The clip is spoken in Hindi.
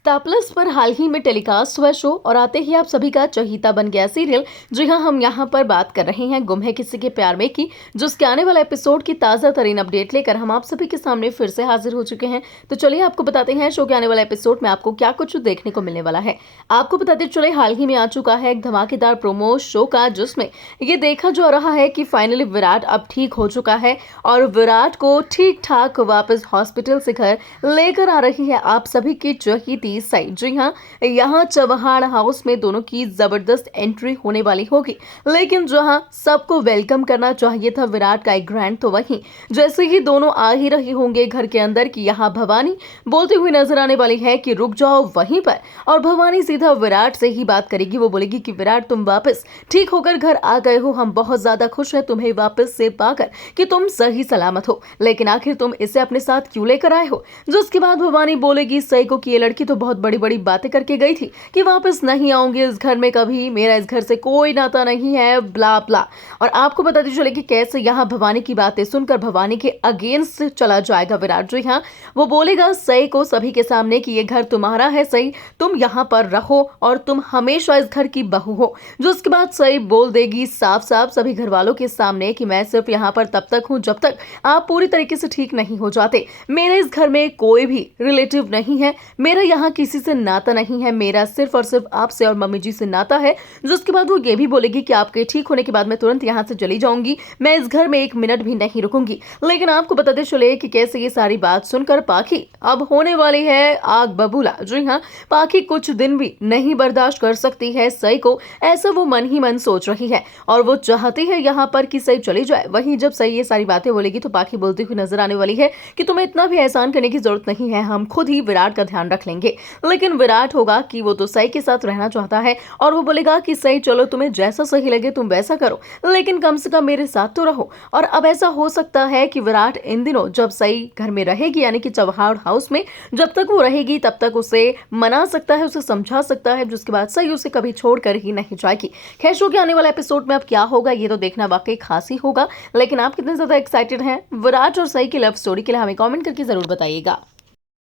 स्टार प्लस पर हाल ही में टेलीकास्ट हुआ शो और आते ही आप सभी का चहीता बन गया सीरियल। जी हाँ, हम यहाँ पर बात कर रहे हैं गुम है किसी के प्यार में की, जिसके आने वाला एपिसोड की ताजा तरीन अपडेट लेकर हम आप सभी के सामने फिर से हाजिर हो चुके हैं। तो चलिए आपको बताते हैं शो के आने वाला एपिसोड में आपको क्या कुछ देखने को मिलने वाला है। आपको बताते चले हाल ही में आ चुका है एक धमाकेदार प्रोमो शो का, जिसमें ये देखा जा रहा है कि फाइनली विराट अब ठीक हो चुका है और विराट को ठीक ठाक वापस हॉस्पिटल से घर लेकर आ रही है आप सभी की चहीती सई। जी हाँ, यहाँ चव्हाण हाउस में दोनों की जबरदस्त एंट्री होने वाली होगी। लेकिन जहाँ सबको वेलकम करना चाहिए था विराट का एक ग्रैंड, तो वहीं जैसे ही दोनों आ ही रहे होंगे घर के अंदर कि यहाँ भवानी बोलती हुई नजर आने वाली है कि रुक जाओ वहीं पर, और भवानी सीधा विराट से ही बात करेगी। वो बोलेगी कि विराट, तुम वापस ठीक होकर घर आ गए हो, हम बहुत ज्यादा खुश हैं तुम्हें वापस से पाकर कि तुम सही सलामत हो, लेकिन आखिर तुम इसे अपने साथ क्यों लेकर आए हो। जिसके बाद भवानी बोलेगी सई को कि ये लड़की तो बहुत बड़ी बड़ी बातें करके गई थी कि वापस नहीं आऊंगी इस घर में कभी, मेरा इस घर से कोई नाता नहीं है, ब्ला ब्ला। और आपको बताते चले कि कैसे यहाँ भवानी की बातें सुनकर भवानी के अगेंस्ट चला जाएगा विराट। जी हाँ, वो बोलेगा सई को सभी के सामने कि ये घर तुम्हारा है सई, तुम यहाँ पर रहो और तुम हमेशा इस घर की बहू हो। जो उसके बाद सई बोल देगी साफ साफ सभी घर वालों के सामने कि मैं सिर्फ यहाँ पर तब तक हूँ जब तक आप पूरी तरीके से ठीक नहीं हो जाते। मेरे इस घर में कोई भी रिलेटिव नहीं है, मेरा यहाँ किसी से नाता नहीं है, मेरा सिर्फ और सिर्फ आपसे और मम्मी जी से नाता है। जिसके बाद वो ये भी बोलेगी कि आपके ठीक होने के बाद मैं तुरंत यहाँ से चली जाऊंगी, मैं इस घर में एक मिनट भी नहीं रुकूंगी। लेकिन आपको बताते चले कि कैसे ये सारी बात सुनकर पाखी अब होने वाली है आग बबूला। जी हाँ, पाखी कुछ दिन भी नहीं बर्दाश्त कर सकती है सई को, ऐसा वो मन ही मन सोच रही है और वो चाहती है यहाँ पर कि सई चली जाए। वहीं जब सई ये सारी बातें बोलेगी तो पाखी बोलती हुई नजर आने वाली है कि तुम्हें इतना भी एहसान करने की जरूरत नहीं है, हम खुद ही विराट का ध्यान रख लेंगे। लेकिन विराट होगा कि वो तो सई के साथ रहना चाहता है और वो बोलेगा कि सई चलो तुम्हें जैसा सही लगे तुम वैसा करो, लेकिन कम से कम मेरे साथ तो रहो। और अब ऐसा हो सकता है कि विराट इन दिनों जब सई घर में रहेगी, यानी कि चव्हाण हाउस में जब तक वो रहेगी तब तक उसे मना सकता है, उसे समझा सकता है, जिसके बाद सई उसे कभी छोड़कर ही नहीं जाएगी। खैर, शो के आने वाले एपिसोड में अब क्या होगा ये तो देखना वाकई खास ही होगा। लेकिन आप कितने ज्यादा एक्साइटेड हैं विराट और सई की लव स्टोरी के लिए हमें कमेंट करके जरूर बताइएगा।